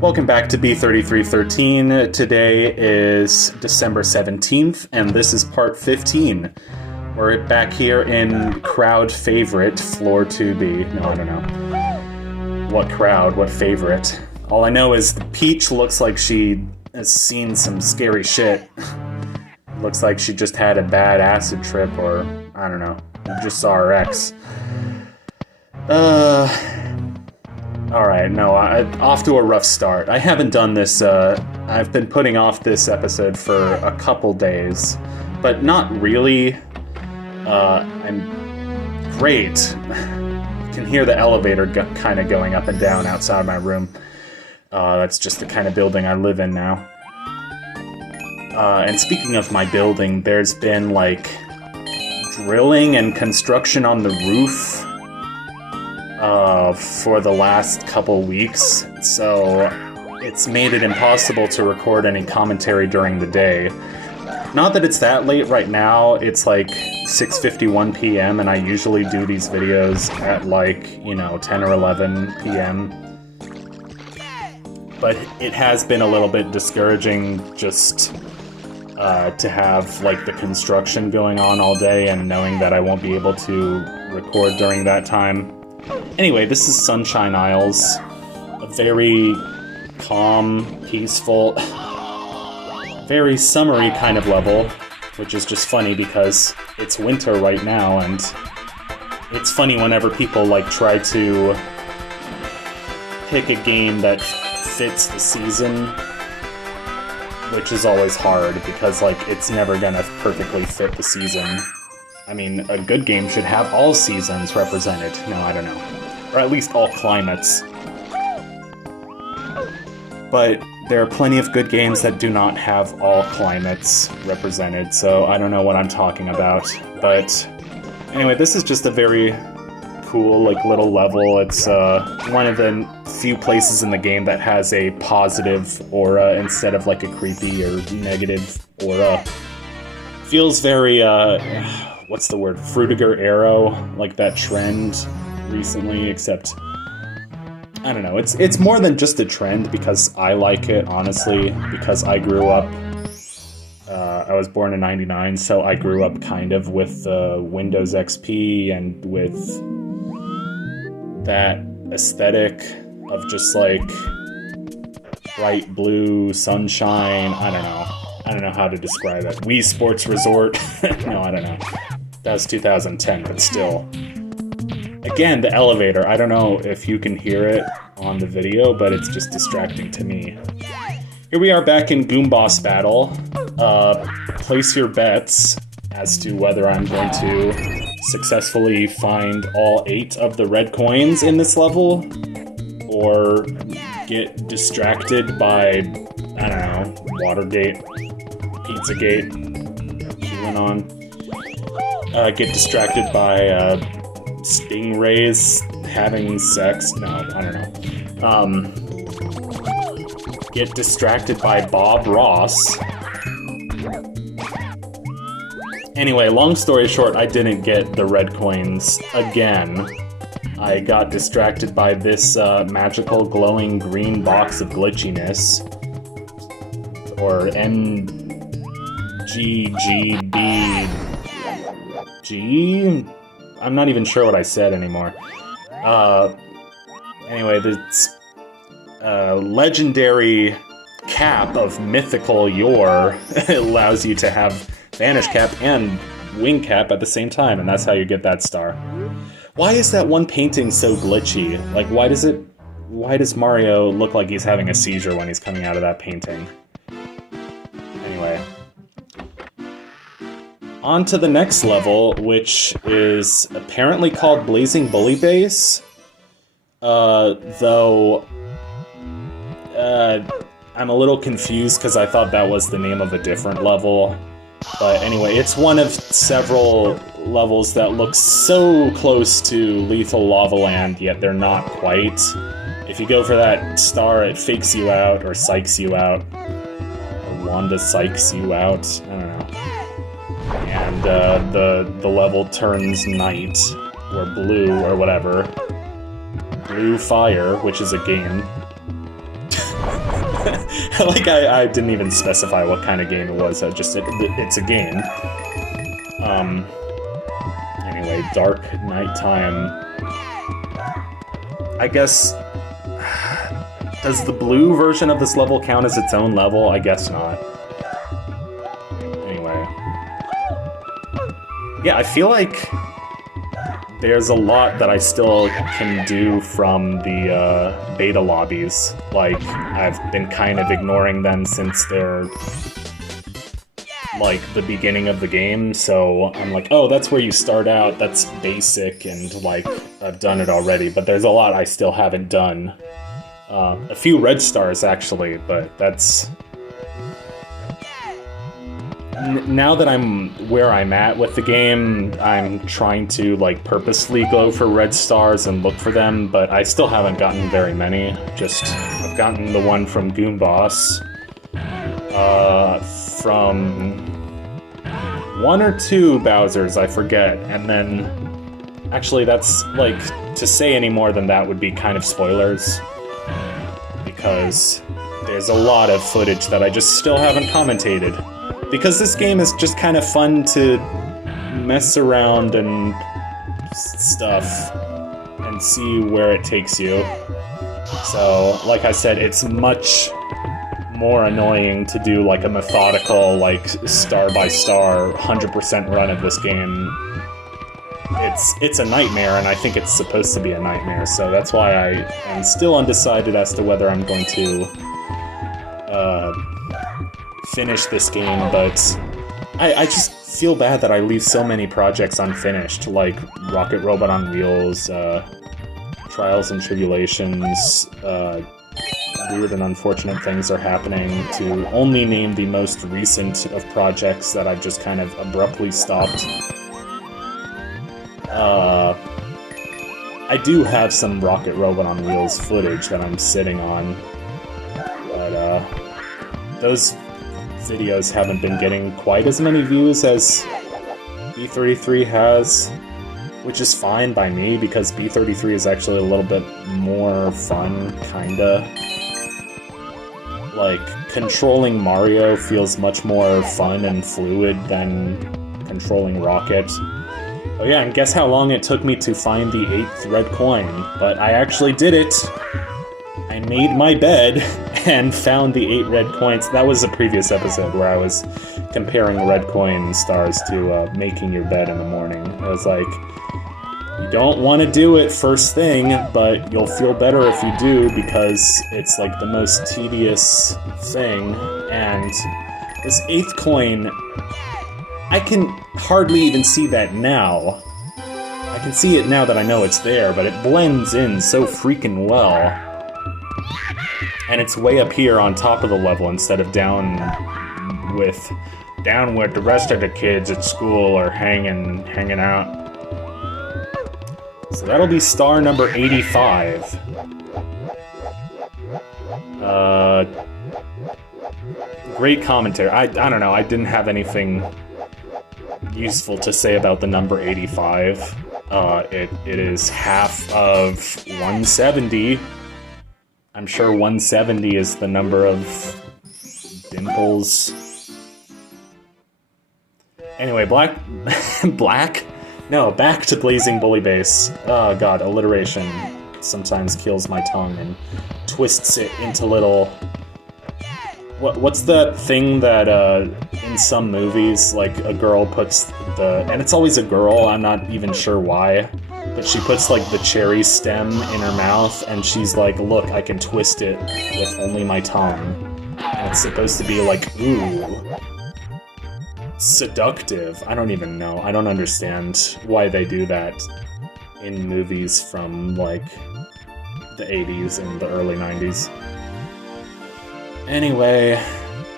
Welcome back to B3313. Today is December 17th, and this is part 15. We're back here in crowd favorite, floor 2B. No, I don't know. What crowd? What favorite? All I know is Peach looks like she has seen some scary shit. Looks like she just had a bad acid trip, or, I don't know, just saw her ex. Alright, no, off to a rough start. I haven't done this, I've been putting off this episode for a couple days, but not really. I'm great. You can hear the elevator kind of going up and down outside my room. That's just the kind of building I live in now. And speaking of my building, there's been, like, drilling and construction on the roof for the last couple weeks, so it's made it impossible to record any commentary during the day. Not that it's that late right now, it's like 6:51 p.m. and I usually do these videos at like, 10 or 11 p.m. But it has been a little bit discouraging just to have like the construction going on all day and knowing that I won't be able to record during that time. Anyway, this is Sunshine Isles, a very calm, peaceful, very summery kind of level, which is just funny because it's winter right now, and it's funny whenever people like try to pick a game that fits the season, which is always hard because like it's never gonna perfectly fit the season. I mean, a good game should have all seasons represented. No, I don't know. Or at least all climates. But there are plenty of good games that do not have all climates represented, so I don't know what I'm talking about. But anyway, this is just a very cool, like, little level. It's one of the few places in the game that has a positive aura instead of like a creepy or negative aura. Feels very, what's the word? Frutiger Arrow, like that trend recently, except I don't know, it's more than just a trend because I like it, honestly, because I grew up, I was born in '99, so I grew up kind of with Windows XP and with that aesthetic of just like bright blue sunshine. I don't know how to describe it. Wii Sports Resort. No, I don't know. That was 2010, but still. Again, the elevator. I don't know if you can hear it on the video, but it's just distracting to me. Here we are back in Goom Boss Battle. Place your bets as to whether I'm going to successfully find all 8 of the red coins in this level, or get distracted by, I don't know, Watergate, Pizzagate, QAnon. Get distracted by, stingrays having sex. No, I don't know. Get distracted by Bob Ross. Anyway, long story short, I didn't get the red coins again. I got distracted by this magical glowing green box of glitchiness. Or MGGBG? I'm not even sure what I said anymore. Anyway, this legendary cap of mythical yore allows you to have Vanish Cap and Wing Cap at the same time, and that's how you get that star. Why is that one painting so glitchy? Like, why does Mario look like he's having a seizure when he's coming out of that painting? Anyway. On to the next level, which is apparently called Blazing Bully Base. Though I'm a little confused because I thought that was the name of a different level. But anyway, it's one of several levels that look so close to Lethal Lava Land, yet they're not quite. If you go for that star, it fakes you out, or psychs you out. Or Wanda psychs you out, I don't know. And the level turns night, or blue, or whatever. Blue Fire, which is a game. Like, I didn't even specify what kind of game it was, it's a game. Anyway, dark nighttime. I guess... Does the blue version of this level count as its own level? I guess not. Anyway. Yeah, I feel like there's a lot that I still can do from the beta lobbies. Like, I've been kind of ignoring them since they're like the beginning of the game, so I'm like, oh, that's where you start out, that's basic, and like, I've done it already, but there's a lot I still haven't done. A few red stars, actually, but that's... Now that I'm where I'm at with the game, I'm trying to, like, purposely go for red stars and look for them, but I still haven't gotten very many. I've gotten the one from Goon Boss, from one or two Bowsers, I forget, and then... Actually, that's, like, to say any more than that would be kind of spoilers. Because there's a lot of footage that I just still haven't commentated. Because this game is just kind of fun to mess around and stuff and see where it takes you. So, like I said, it's much more annoying to do like a methodical, like star-by-star 100% run of this game. It's a nightmare, and I think it's supposed to be a nightmare, so that's why I am still undecided as to whether I'm going to finish this game, but I just feel bad that I leave so many projects unfinished, like Rocket Robot on Wheels, Trials and Tribulations, weird and unfortunate things are happening, to only name the most recent of projects that I've just kind of abruptly stopped. I do have some Rocket Robot on Wheels footage that I'm sitting on, but those videos haven't been getting quite as many views as B33 has, which is fine by me, because B33 is actually a little bit more fun, kinda. Like, controlling Mario feels much more fun and fluid than controlling Rocket. Oh yeah, and guess how long it took me to find the 8th red coin, but I actually did it! I made my bed and found the 8 red coins. That was a previous episode where I was comparing red coin stars to making your bed in the morning. I was like, you don't want to do it first thing, but you'll feel better if you do, because it's like the most tedious thing, and this 8th coin, I can hardly even see that now. I can see it now that I know it's there, but it blends in so freaking well. And it's way up here on top of the level instead of down with the rest of the kids at school are hanging out. So that'll be star number 85. Great commentary. I don't know, I didn't have anything useful to say about the number 85. It is half of 170. I'm sure 170 is the number of dimples. Anyway, back to Blazing Bully Bass. Oh god, alliteration sometimes kills my tongue and twists it into little... What's that thing that, in some movies, like, a girl puts the... And it's always a girl, I'm not even sure why. But she puts, like, the cherry stem in her mouth, and she's like, look, I can twist it with only my tongue. And it's supposed to be like, ooh... seductive. I don't even know. I don't understand why they do that in movies from, like, the 80s and the early 90s. Anyway,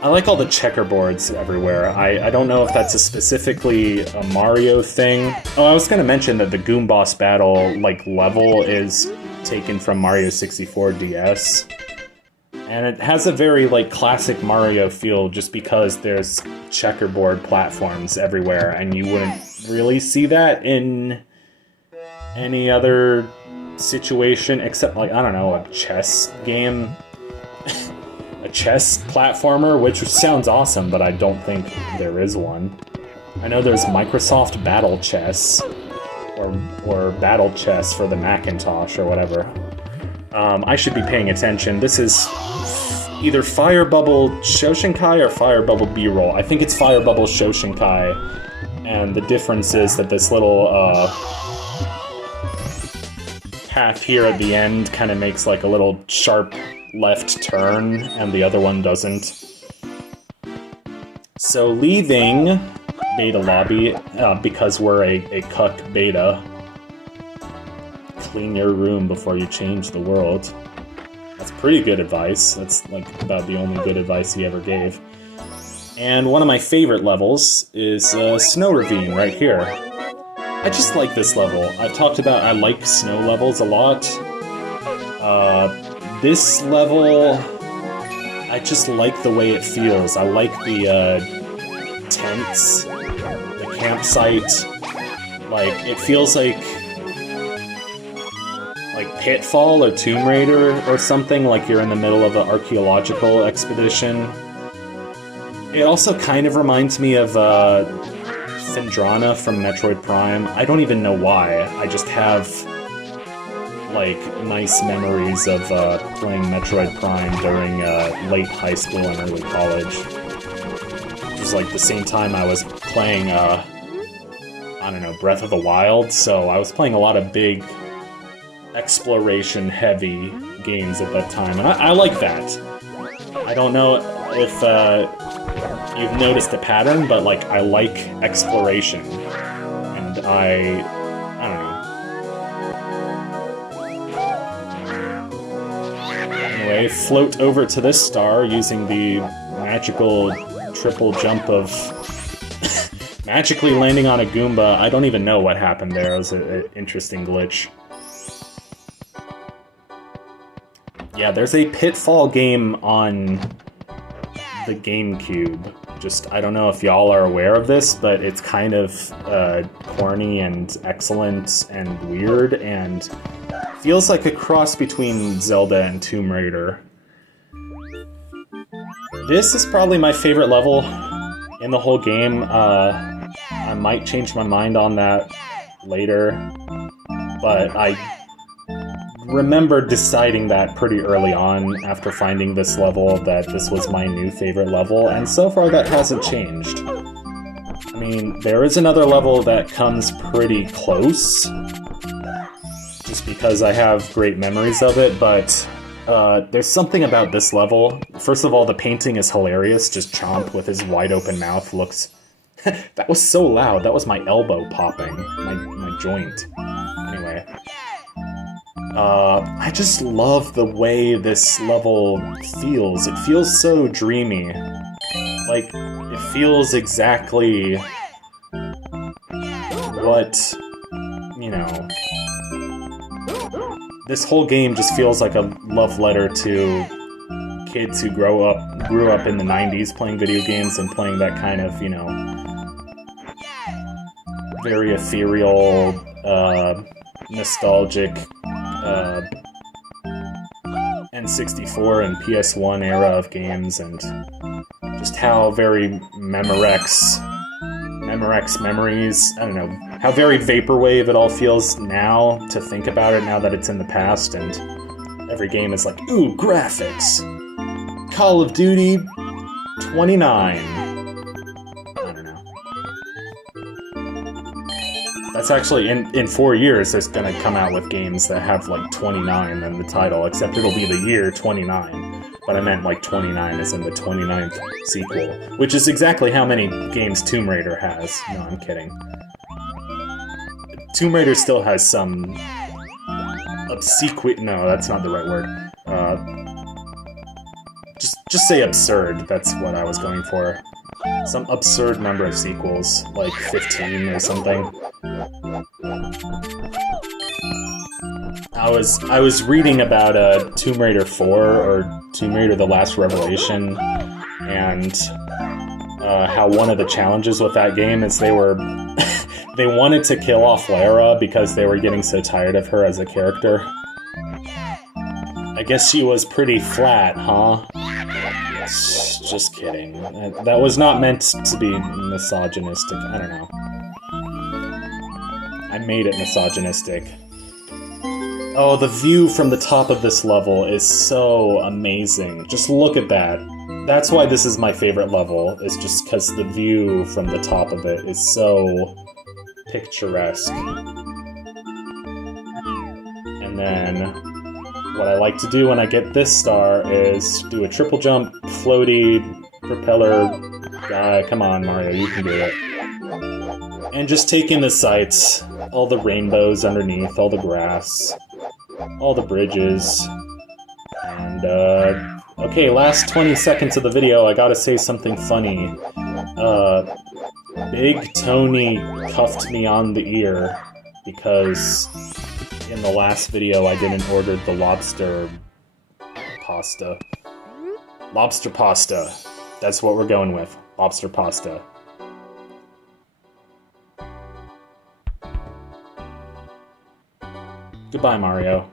I like all the checkerboards everywhere. I don't know if that's specifically a Mario thing. Oh, I was gonna mention that the Goon Boss battle, like, level is taken from Mario 64 DS. And it has a very, like, classic Mario feel just because there's checkerboard platforms everywhere, and you wouldn't really see that in any other situation except, like, I don't know, a chess game? A chess platformer, which sounds awesome, but I don't think there is one. I know there's Microsoft Battle Chess, or Battle Chess for the Macintosh, or whatever. I should be paying attention. This is either Fire Bubble Shoshinkai or Fire Bubble B-Roll. I think it's Fire Bubble Shoshinkai, and the difference is that this little path here at the end kind of makes like a little sharp left turn, and the other one doesn't. So leaving beta lobby, because we're a cuck beta. Clean your room before you change the world. That's pretty good advice. That's like about the only good advice he ever gave. And one of my favorite levels is Snow Ravine right here. I just like this level. I've talked about I like snow levels a lot. This level, I just like the way it feels. I like the tents, the campsite. Like, it feels like Pitfall or Tomb Raider or something, like you're in the middle of an archaeological expedition. It also kind of reminds me of Phendrana from Metroid Prime. I don't even know why. I just have like nice memories of playing Metroid Prime during late high school and early college. It was like the same time I was playing, I don't know, Breath of the Wild, so I was playing a lot of big exploration-heavy games at that time, and I like that. I don't know if you've noticed a pattern, but like I like exploration, and I don't know. Anyway, float over to this star using the magical triple jump of magically landing on a Goomba. I don't even know what happened there. It was an interesting glitch. Yeah, there's a Pitfall game on the GameCube. Just, I don't know if y'all are aware of this, but it's kind of corny and excellent and weird, and feels like a cross between Zelda and Tomb Raider. This is probably my favorite level in the whole game. I might change my mind on that later, but I remember deciding that pretty early on after finding this level that this was my new favorite level, and so far that hasn't changed. I mean, there is another level that comes pretty close, just because I have great memories of it, but there's something about this level. First of all, the painting is hilarious. Just Chomp with his wide open mouth looks... That was so loud. That was my elbow popping. My joint. Anyway. I just love the way this level feels. It feels so dreamy. Like, it feels exactly what, you know... This whole game just feels like a love letter to kids who grew up in the 90s playing video games and playing that kind of, you know, very ethereal, nostalgic N64 and PS1 era of games, and just how very Memorex memories, I don't know, how very vaporwave it all feels now to think about it, now that it's in the past, and every game is like, ooh, graphics! Call of Duty 29. I don't know. That's actually, in 4 years, there's gonna come out with games that have like 29 in the title, except it'll be the year 29. But I meant like 29 as in the 29th sequel, which is exactly how many games Tomb Raider has. No, I'm kidding. Tomb Raider still has some obsequious... No, that's not the right word. Just say absurd. That's what I was going for. Some absurd number of sequels, like 15 or something. I was reading about Tomb Raider 4 or Tomb Raider: The Last Revelation, and how one of the challenges with that game is they were they wanted to kill off Lara because they were getting so tired of her as a character. I guess she was pretty flat, huh? Just kidding. That was not meant to be misogynistic. I don't know. I made it misogynistic. Oh, the view from the top of this level is so amazing. Just look at that. That's why this is my favorite level, is just because the view from the top of it is so picturesque. And then what I like to do when I get this star is do a triple jump, floaty, propeller guy. Come on, Mario, you can do it. And just take in the sights, all the rainbows underneath, all the grass, all the bridges. And, okay, last 20 seconds of the video, I gotta say something funny. Big Tony cuffed me on the ear because in the last video I didn't order the lobster pasta. Lobster pasta. That's what we're going with. Lobster pasta. Goodbye, Mario.